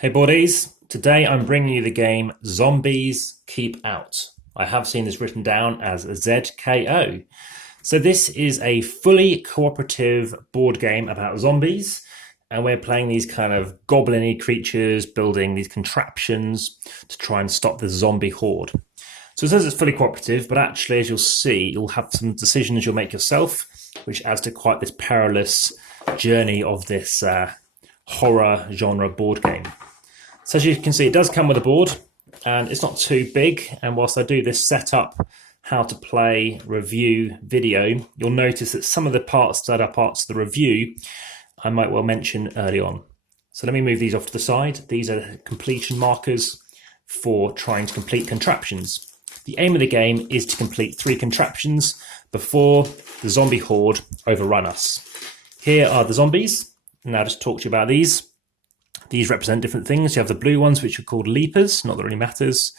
Hey buddies, today I'm bringing you the game Zombies Keep Out. I have seen this written down as ZKO. So this is a fully cooperative board game about zombies, and we're playing these kind of goblin-y creatures, building these contraptions to try and stop the zombie horde. So it says it's fully cooperative, but actually, as you'll see, you'll have some decisions you'll make yourself, which adds to quite this perilous journey of this horror genre board game. So as you can see, it does come with a board, and it's not too big. And whilst I do this setup, how to play review video, you'll notice that some of the parts that are parts of the review, I might well mention early on. So let me move these off to the side. These are completion markers for trying to complete contraptions. The aim of the game is to complete 3 contraptions before the zombie horde overrun us. Here are the zombies. Now I'll just talk to you about these. These represent different things. You have the blue ones, which are called leapers, not that it really matters.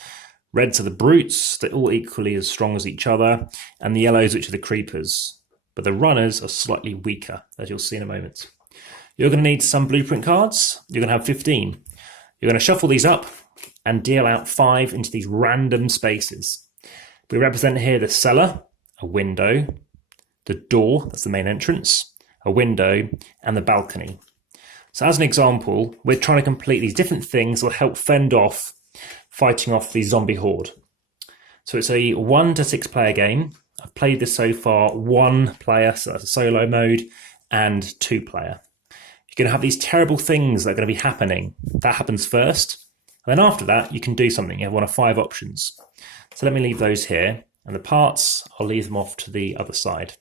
Reds are the brutes, they're all equally as strong as each other. And the yellows, which are the creepers. But the runners are slightly weaker, as you'll see in a moment. You're going to need some blueprint cards. You're going to have 15. You're going to shuffle these up and deal out 5 into these random spaces. We represent here the cellar, a window, the door, that's the main entrance, a window, and the balcony. So as an example, we're trying to complete these different things that will help fend off fighting off the zombie horde. So it's a 1 to 6 player game. I've played this so far 1 player, so that's a solo mode, and 2 player. You're going to have these terrible things that are going to be happening. That happens first. And then after that, you can do something. You have one of 5 options. So let me leave those here. And the parts, I'll leave them off to the other side.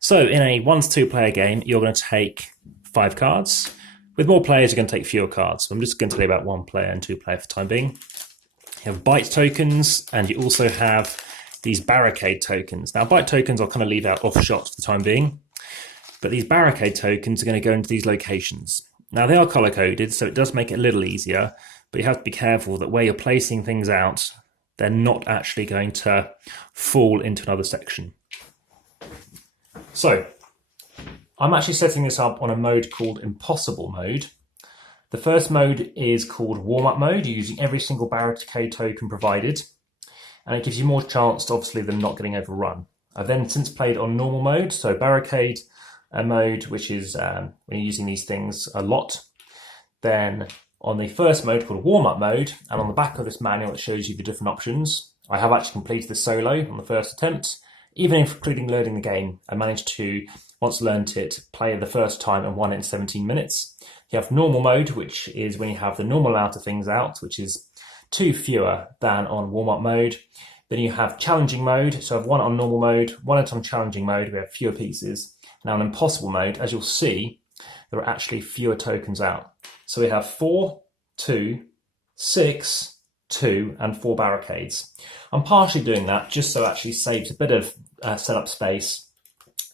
So in a 1 to 2 player game, you're going to take 5 cards. With more players, you're going to take fewer cards. So I'm just going to tell you about 1 player and 2 player for the time being. You have bite tokens, and you also have these barricade tokens. Now, bite tokens I'll kind of leave out off shot for the time being. But these barricade tokens are going to go into these locations. Now, they are color-coded, so it does make it a little easier. But you have to be careful that where you're placing things out, they're not actually going to fall into another section. So, I'm actually setting this up on a mode called Impossible mode. The first mode is called Warm-Up mode. You're using every single barricade token provided, and it gives you more chance, obviously, than not getting overrun. I've then since played on Normal mode, so Barricade mode, which is when you're using these things a lot. Then on the first mode called Warm-Up mode, and on the back of this manual it shows you the different options. I have actually completed this solo on the first attempt. Even including learning the game, I managed to, once learnt it, play it the first time and won it in 17 minutes. You have normal mode, which is when you have the normal amount of things out, which is 2 fewer than on warm-up mode. Then you have challenging mode, so I have 1 on normal mode, 1 on challenging mode, we have fewer pieces. Now in impossible mode, as you'll see, there are actually fewer tokens out. So we have 4, 2, 6, 2 and 4 barricades. I'm partially doing that just so it actually saves a bit of setup space.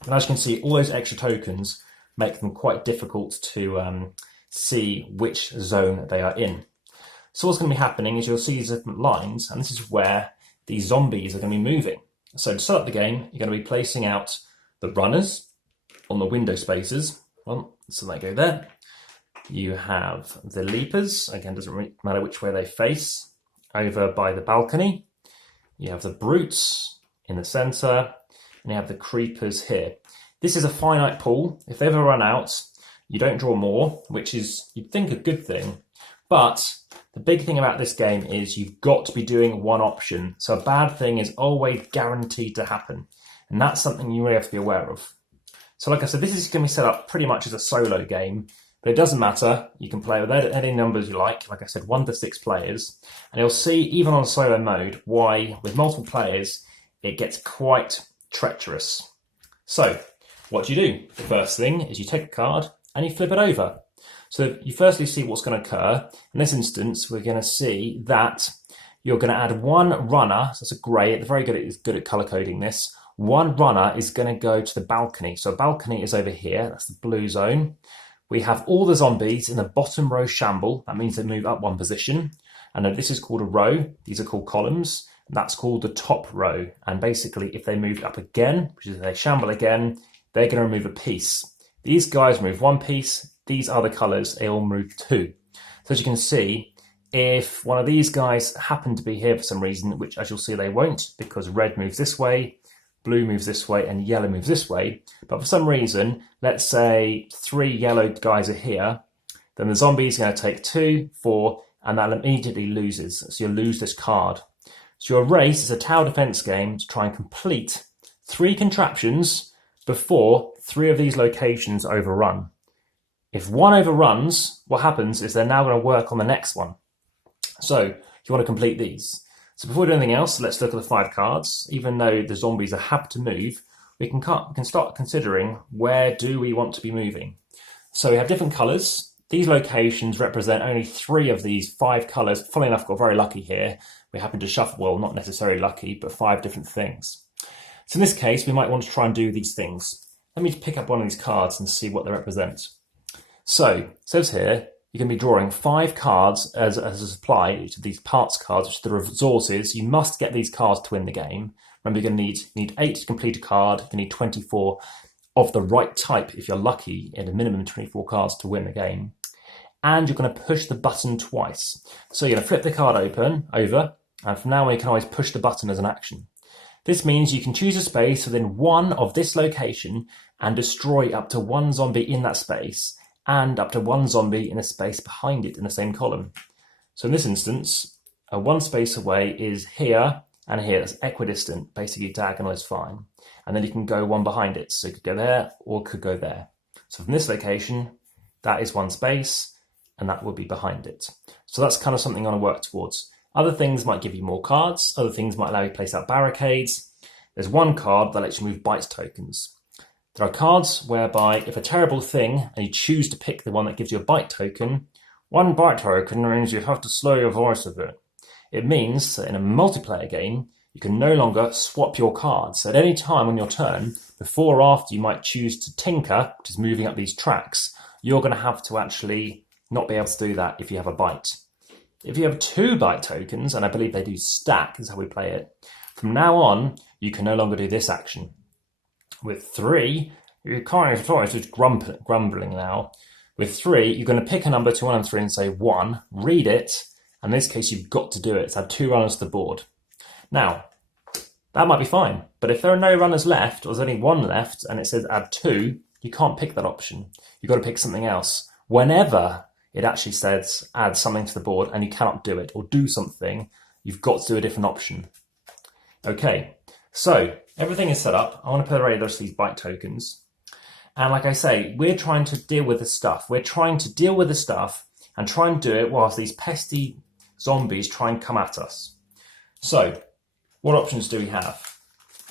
And as you can see, all those extra tokens make them quite difficult to see which zone they are in. So what's going to be happening is you'll see these different lines, and this is where these zombies are going to be moving. So to set up the game, you're going to be placing out the runners on the window spaces. Well, so they go there. You have the leapers, again, doesn't really matter which way they face, over by the balcony. You have the brutes in the center, and you have the creepers here. This is a finite pool. If they ever run out, you don't draw more, which is, you'd think, a good thing. But the big thing about this game is you've got to be doing 1 option. So a bad thing is always guaranteed to happen. And that's something you really have to be aware of. So like I said, this is going to be set up pretty much as a solo game. But it doesn't matter. You can play with any numbers you like I said, 1 to 6 players. And you'll see, even on solo mode, why with multiple players, it gets quite treacherous. So, what do? The first thing is you take a card and you flip it over. So you firstly see what's going to occur. In this instance, we're going to see that you're going to add 1 runner. So that's a grey. They're very good at colour coding this. 1 runner is going to go to the balcony. So a balcony is over here. That's the blue zone. We have all the zombies in the bottom row shamble. That means they move up 1 position. And this is called a row. These are called columns. And that's called the top row. And basically, if they move up again, which is if they shamble again, they're going to remove a piece. These guys move 1 piece. These other colours, they all move 2. So as you can see, if one of these guys happen to be here for some reason, which as you'll see they won't, because red moves this way, blue moves this way, and yellow moves this way, but for some reason, let's say 3 yellow guys are here, then the zombie is going to take 2, 4, and that immediately loses. So you'll lose this card. So your race is a tower defense game to try and complete 3 contraptions before 3 of these locations overrun. If one overruns, what happens is they're now going to work on the next one. So you want to complete these. So before we do anything else, let's look at the 5 cards. Even though the zombies are happy to move, we can start considering where do we want to be moving. So we have different colours. These locations represent only 3 of these 5 colours. Funnily enough, got very lucky here. We happen to shuffle, well, not necessarily lucky, but 5 different things. So in this case, we might want to try and do these things. Let me pick up one of these cards and see what they represent. So it says here, you can be drawing 5 cards as a supply to these parts cards, which are the resources. You must get these cards to win the game. Remember, you're going to need 8 to complete a card. You need 24 of the right type, if you're lucky, in a minimum 24 cards to win the game. And you're going to push the button twice. So you're going to flip the card over, and from now on you can always push the button as an action. This means you can choose a space within one of this location and destroy up to 1 zombie in that space, and up to 1 zombie in a space behind it in the same column. So in this instance, 1 space away is here and here. That's equidistant, basically diagonal is fine. And then you can go 1 behind it. So it could go there or it could go there. So from this location, that is 1 space and that will be behind it. So that's kind of something I want to work towards. Other things might give you more cards. Other things might allow you to place out barricades. There's 1 card that lets you move bite tokens. There are cards whereby if a terrible thing, and you choose to pick the one that gives you a bite token, 1 bite token means you have to slow your voice a bit. It means that in a multiplayer game, you can no longer swap your cards. At any time on your turn, before or after you might choose to tinker, which is moving up these tracks, you're going to have to actually not be able to do that if you have a bite. If you have 2 bite tokens, and I believe they do stack, is how we play it, from now on, you can no longer do this action. With 3, you can't even try, it's just grumbling now. With 3, you're going to pick a number to 1 and 3 and say 1, read it, and in this case you've got to do it. So add 2 runners to the board. Now, that might be fine, but if there are no runners left, or there's only 1 left, and it says add 2, you can't pick that option. You've got to pick something else. Whenever it actually says add something to the board and you cannot do it, or do something, you've got to do a different option. Okay, so everything is set up. I want to put away the rest of these bite tokens. And like I say, we're trying to deal with the stuff. We're trying to deal with the stuff and try and do it whilst these pesky zombies try and come at us. So, what options do we have?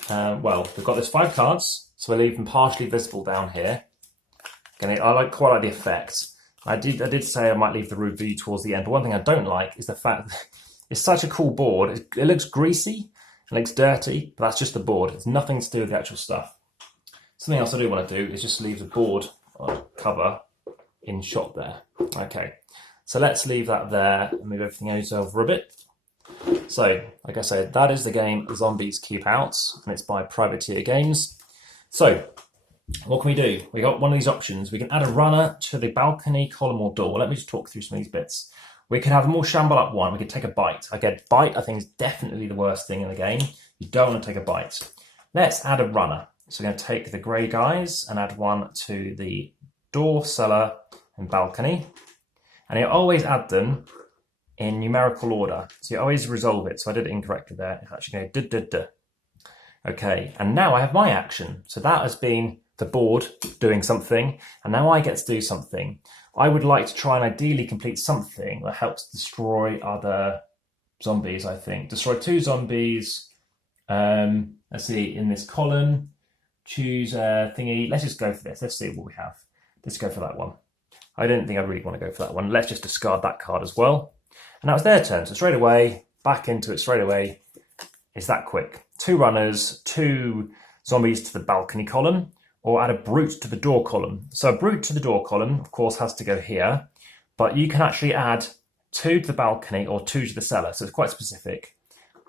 Well, we've got those 5 cards, so we'll leave them partially visible down here. Okay, I quite like the effect. I did say I might leave the review towards the end, but one thing I don't like is the fact that it's such a cool board. It looks greasy, it looks dirty, but that's just the board. It's nothing to do with the actual stuff. Something else I do want to do is just leave the board cover in shot there. Okay, so let's leave that there and move everything else over a bit. So, like I said, that is the game Zombies Keep Out, and it's by Privateer Games. So, what can we do? We got one of these options. We can add a runner to the balcony, column, or door. Let me just talk through some of these bits. We could have a more shamble up one. We could take a bite. Okay, bite I think is definitely the worst thing in the game. You don't want to take a bite. Let's add a runner. So we're going to take the grey guys and add 1 to the door, cellar, and balcony. And you always add them in numerical order. So you always resolve it. So I did it incorrectly there. It's actually going duh. Okay, and now I have my action. So that has been the board doing something, and now I get to do something. I would like to try and ideally complete something that helps destroy other zombies, I think. Destroy 2 zombies. Let's see, in this column. Choose a thingy. Let's just go for this. Let's see what we have. Let's go for that one. I don't think I really want to go for that one. Let's just discard that card as well. And that was their turn. So straight away, back into it straight away. It's that quick. 2 runners, 2 zombies to the balcony column, or add a brute to the door column. So a brute to the door column, of course, has to go here, but you can actually add 2 to the balcony or 2 to the cellar, so it's quite specific.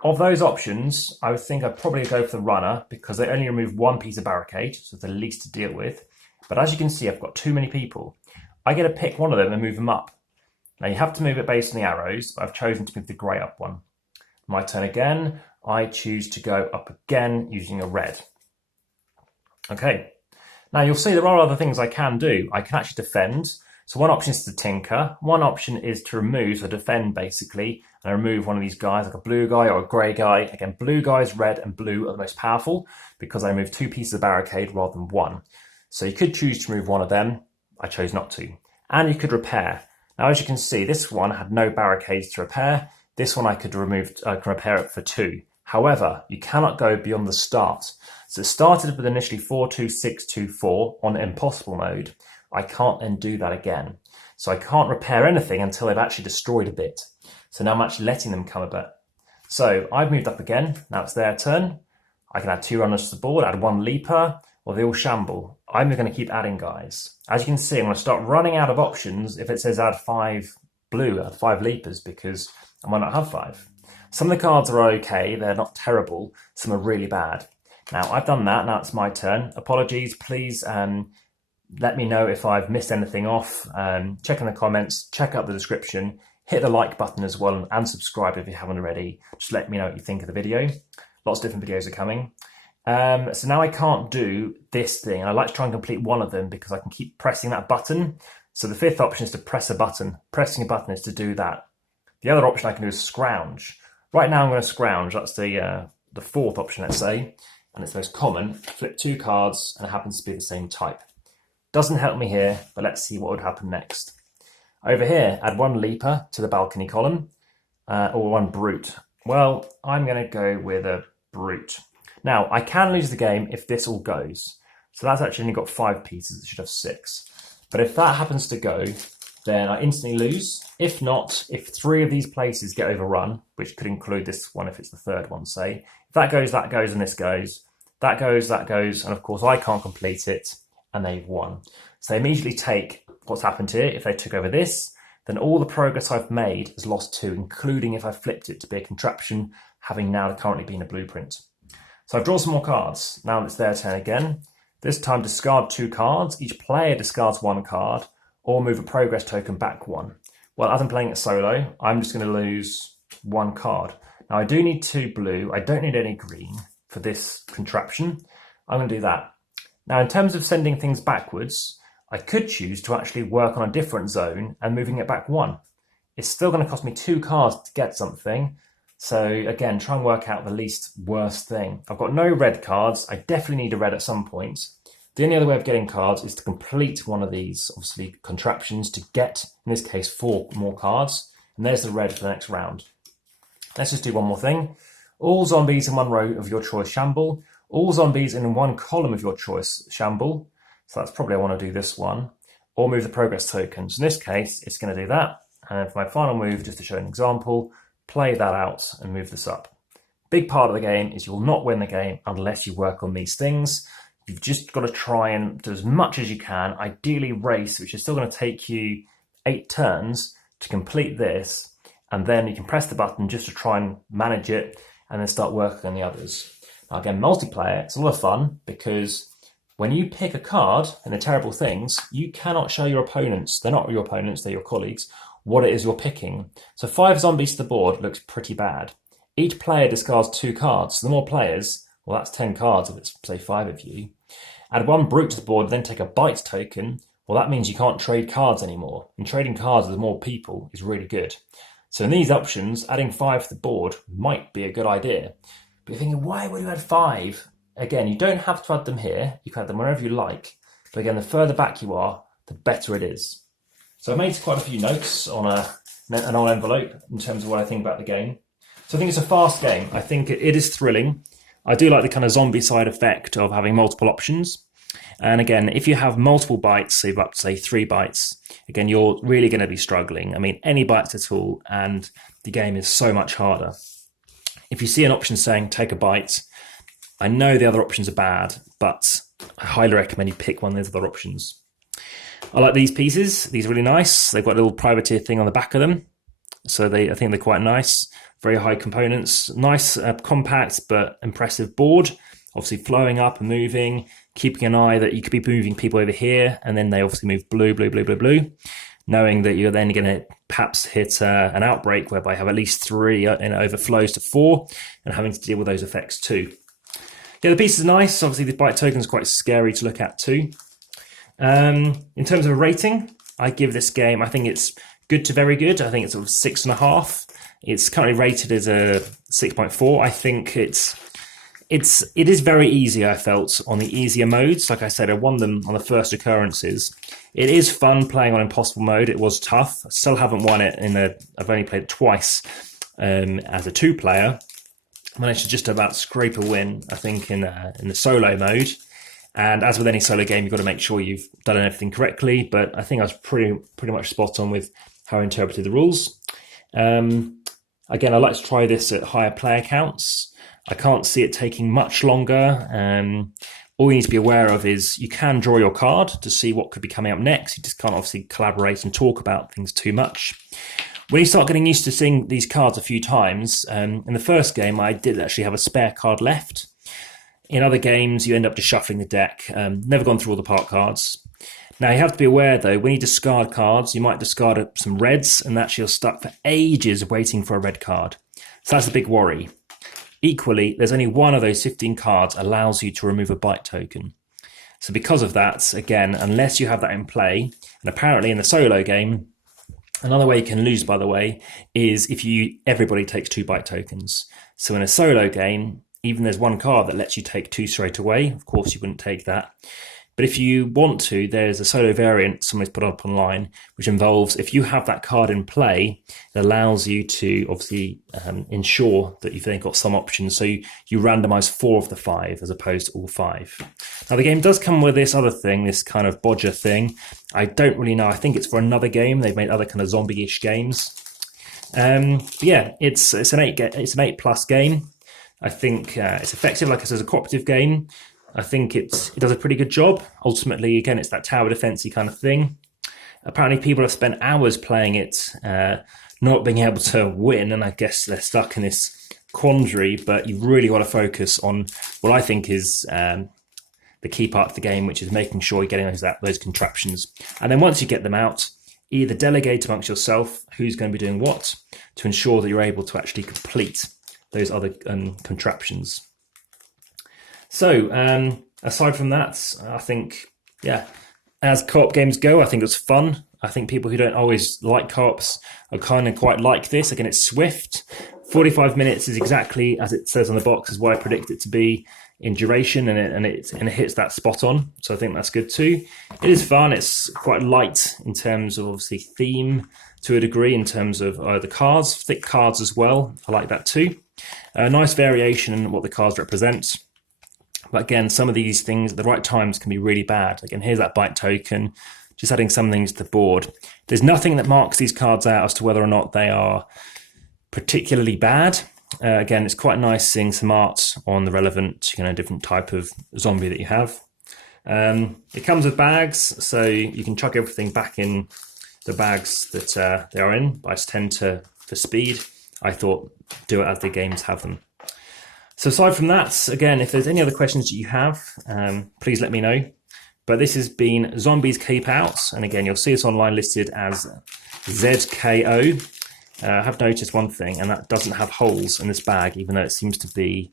Of those options, I would think I'd probably go for the runner because they only remove 1 piece of barricade, so it's the least to deal with. But as you can see, I've got too many people. I get to pick one of them and move them up. Now you have to move it based on the arrows, but I've chosen to move the grey up one. My turn again. I choose to go up again using a red. Okay. Now you'll see there are other things I can do. I can actually defend. So one option is to tinker. One option is to remove, so defend basically, and I remove one of these guys, like a blue guy or a grey guy. Again, blue guys, red and blue are the most powerful because I remove 2 pieces of barricade rather than 1. So you could choose to remove one of them. I chose not to. And you could repair. Now, as you can see, this one had no barricades to repair. This one I could remove, I can repair it for 2. However, you cannot go beyond the start. So it started with initially 4, 2, 6, 2, 4 on impossible mode. I can't then do that again. So I can't repair anything until they've actually destroyed a bit. So now I'm actually letting them come a bit. So I've moved up again. Now it's their turn. I can add 2 runners to the board, add 1 leaper, or they all shamble. I'm going to keep adding guys. As you can see, I'm going to start running out of options if it says add 5 blue, add 5 leapers, because I might not have 5. Some of the cards are okay, they're not terrible. Some are really bad. Now I've done that, now it's my turn. Apologies, please let me know if I've missed anything off. Check in the comments, check out the description, hit the like button as well, and subscribe if you haven't already. Just let me know what you think of the video. Lots of different videos are coming. So now I can't do this thing. I like to try and complete one of them because I can keep pressing that button. So the 5th option is to press a button. Pressing a button is to do that. The other option I can do is scrounge. Right now I'm going to scrounge. That's the 4th option, let's say. And it's the most common. Flip 2 cards and it happens to be the same type. Doesn't help me here, but let's see what would happen next. Over here, add 1 leaper to the balcony column, or 1 brute. Well, I'm going to go with a brute. Now, I can lose the game if this all goes. So that's actually only got 5 pieces. It should have 6. But if that happens to go, then I instantly lose. If not, if 3 of these places get overrun, which could include this one if it's the 3rd one, say, if that goes, and this goes, that goes, and of course I can't complete it, and they've won. So they immediately take what's happened here. If they took over this, then all the progress I've made is lost too, including if I flipped it to be a contraption, having now currently been a blueprint. So I've drawn some more cards. Now it's their turn again. This time discard 2 cards. Each player discards 1 card, or move a progress token back 1. Well, as I'm playing it solo, I'm just going to lose 1 card. Now I do need 2 blue. I don't need any green for this contraption. I'm going to do that. Now, in terms of sending things backwards, I could choose to actually work on a different zone and moving it back 1. It's still going to cost me 2 cards to get something. So again, try and work out the least worst thing. I've got no red cards. I definitely need a red at some point. The only other way of getting cards is to complete one of these, obviously, contraptions to get, in this case, 4 more cards. And there's the red for the next round. Let's just do one more thing. All zombies in 1 row of your choice shamble. All zombies in 1 column of your choice shamble. So that's probably I want to do this one. Or move the progress tokens. In this case, it's going to do that. And for my final move, just to show an example, play that out and move this up. Big part of the game is you'll not win the game unless you work on these things. You've just got to try and do as much as you can, ideally race, which is still going to take you 8 turns to complete this. And then you can press the button just to try and manage it and then start working on the others. Now again, multiplayer, it's a lot of fun because when you pick a card in the terrible things, you cannot show your opponents, they're not your opponents, they're your colleagues, what it is you're picking. So 5 zombies to the board looks pretty bad. Each player discards 2 cards. So the more players, well, that's 10 cards if it's, say, 5 of you. Add 1 brute to the board, then take a bite token. Well, that means you can't trade cards anymore. And trading cards with more people is really good. So in these options, adding 5 to the board might be a good idea. But you're thinking, why would you add 5? Again, you don't have to add them here. You can add them wherever you like. But again, the further back you are, the better it is. So I made quite a few notes on an old envelope in terms of what I think about the game. So I think it's a fast game. I think it is thrilling. I do like the kind of zombie side effect of having multiple options. And again, if you have multiple bites, so you've up to say 3 bites, again, you're really going to be struggling. I mean, any bites at all, and the game is so much harder. If you see an option saying take a bite, I know the other options are bad, but I highly recommend you pick one of those other options. I like these pieces. These are really nice. They've got a little privateer thing on the back of them. So I think they're quite nice. Very high components. Nice, compact, but impressive board. Obviously flowing up and moving, keeping an eye that you could be moving people over here, and then they obviously move blue, blue, blue, blue, blue, knowing that you're then going to perhaps hit an outbreak whereby you have at least 3 and it overflows to 4, and having to deal with those effects too. Yeah, the piece is nice. Obviously, the bite token is quite scary to look at too. In terms of a rating, I give this game, I think it's good to very good. I think it's sort of 6.5. It's currently rated as a 6.4. I think it is very easy, I felt, on the easier modes. Like I said, I won them on the first occurrences. It is fun playing on impossible mode. It was tough. I still haven't won it I've only played it twice as a 2-player. I managed to just about scrape a win, I think, in the solo mode. And as with any solo game, you've got to make sure you've done everything correctly. But I think I was pretty much spot on with how I interpreted the rules. Again, I'd like to try this at higher player counts. I can't see it taking much longer. All you need to be aware of is you can draw your card to see what could be coming up next. You just can't obviously collaborate and talk about things too much. When you start getting used to seeing these cards a few times, in the first game, I did actually have a spare card left. In other games, you end up just shuffling the deck. Never gone through all the part cards. Now, you have to be aware, though, when you discard cards, you might discard some reds, and actually you're stuck for ages waiting for a red card. So that's a big worry. Equally, there's only one of those 15 cards allows you to remove a bite token. So because of that, again, unless you have that in play, and apparently in the solo game, another way you can lose, by the way, is if everybody takes 2 bite tokens. So in a solo game, even there's one card that lets you take 2 straight away. Of course, you wouldn't take that. But if you want to, there's a solo variant somebody's put up online, which involves if you have that card in play, it allows you to obviously ensure that you've then got some options. So you randomize 4 of the 5 as opposed to all 5. Now, the game does come with this other thing, this kind of bodger thing. I don't really know. I think it's for another game. They've made other kind of zombie-ish games. Yeah, it's an 8+ game. I think it's effective. Like I said, it's a cooperative game. I think it does a pretty good job. Ultimately, again, it's that tower defensey kind of thing. Apparently, people have spent hours playing it, not being able to win, and I guess they're stuck in this quandary. But you really want to focus on what I think is the key part of the game, which is making sure you're getting those contraptions. And then once you get them out, either delegate amongst yourself who's going to be doing what to ensure that you're able to actually complete those other contraptions. So, aside from that, I think, yeah, as co-op games go, I think it's fun. I think people who don't always like co-ops are kind of quite like this. Again, it's swift. 45 minutes is exactly, as it says on the box, is what I predict it to be in duration, and it hits that spot on. So I think that's good too. It is fun. It's quite light in terms of obviously theme to a degree, in terms of the cards, thick cards as well. I like that too. Nice variation in what the cards represent. But again, some of these things at the right times can be really bad. Again, here's that bite token, just adding some things to the board. There's nothing that marks these cards out as to whether or not they are particularly bad. Again, it's quite nice seeing some art on the relevant, different type of zombie that you have. It comes with bags, so you can chuck everything back in the bags that they are in. But I just tend to, for speed, I thought do it as the games have them. So aside from that, again, if there's any other questions that you have, please let me know. But this has been Zombies Keep Out. And again, you'll see it's online listed as ZKO. I have noticed one thing, and that doesn't have holes in this bag, even though it seems to be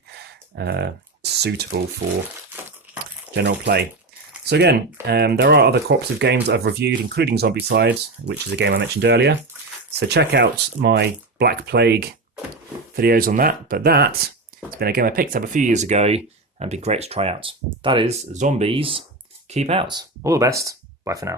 suitable for general play. So again, there are other cooperative games that I've reviewed, including Zombicide, which is a game I mentioned earlier. So check out my Black Plague videos on that. But that has been a game I picked up a few years ago and been great to try out. That is Zombies Keep Out. All the best. Bye for now.